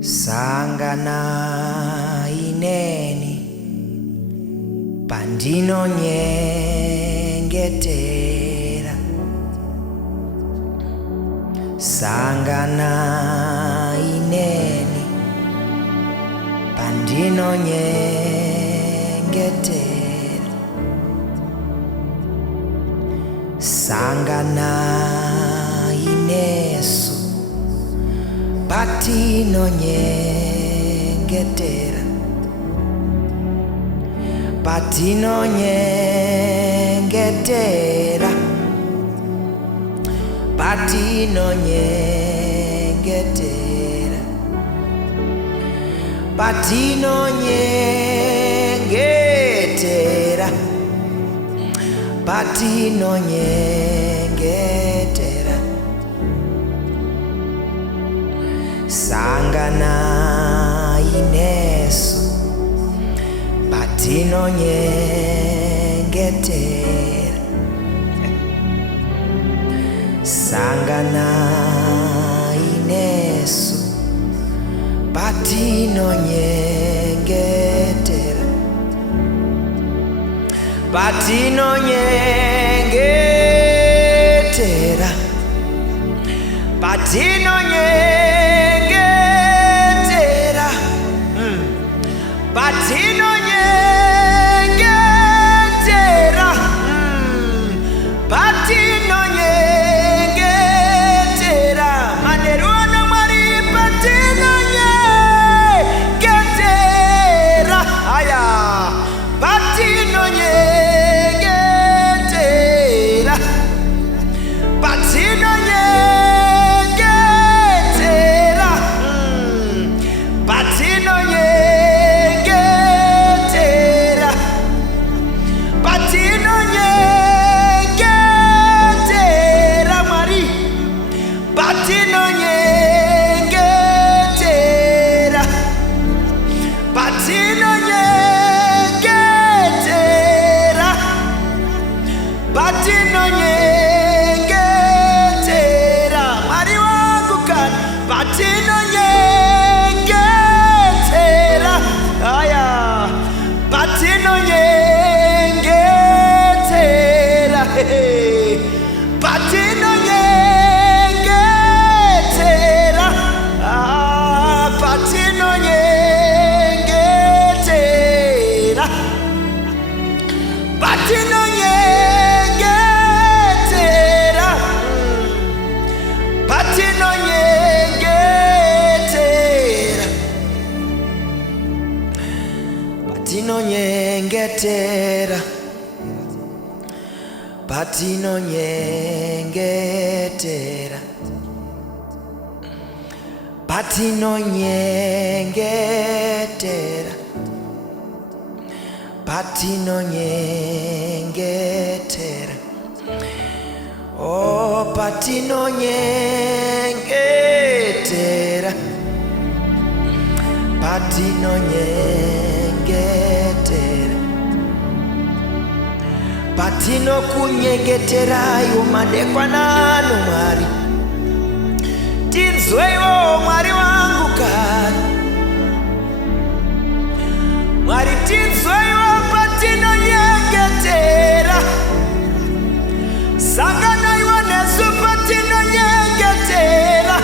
Sangana ineni pandinonyengetera. Sangana ineni pandinonyengetera. Sangana inesu patinonyengetera. Patinonyengetera. Patinonyengetera. Patinonyengetera. Patinonyengetera. Sangana inesu patinonyengetera. Sangana inesu patinonyengetera. Patinonyengetera. Patinonyengetera. Patinonyengetera. Patinonyengetera. Maneruana mari patinonyengetera. Aya. Patinonyengetera. Patinonyengetera. Patinonyengetera. Patinonyengetera mari. Patinonyengetera. Patinonyengetera. Patinonyengetera. Mari wangu kan. Patinonyengetera. Aya. Patinonyengetera. Patinonyengetera. Patinonyengetera. Patinonyengetera. Patinonyengetera. Patinonyengetera. Patinonyengetera. Patinonyengetera. Patinonyengetera. Oh, patinonyengetera. Patinonyengetera. Patinokunyengetera yomadekwanano Mwari. Tinzweyo Mwari wangu kani. Mwari tinzweyo patinonyengetera. Sangana iwanesu patinonyengetera.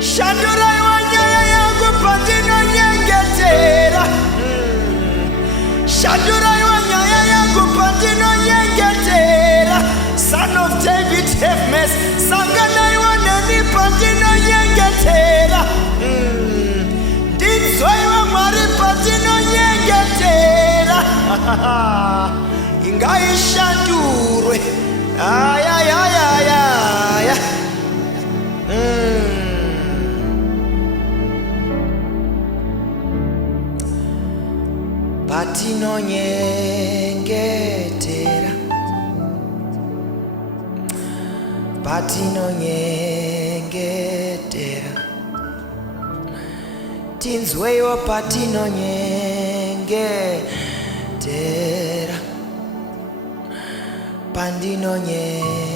Shandura iwanyaya yangu patinonyengetera. Shandura iwanyaya yangu patinonyengetera. Son of David, have mercy. Sangana iwaneni patinonyengetera. Ndinzweyo Mwari patinonyengetera. Ingaishandurwe. Ay, ay, ay, ay, ay. Patinonyengetera. Patinonyengetera. Tinzweyo patinonyengetera. Pandinonyengetera.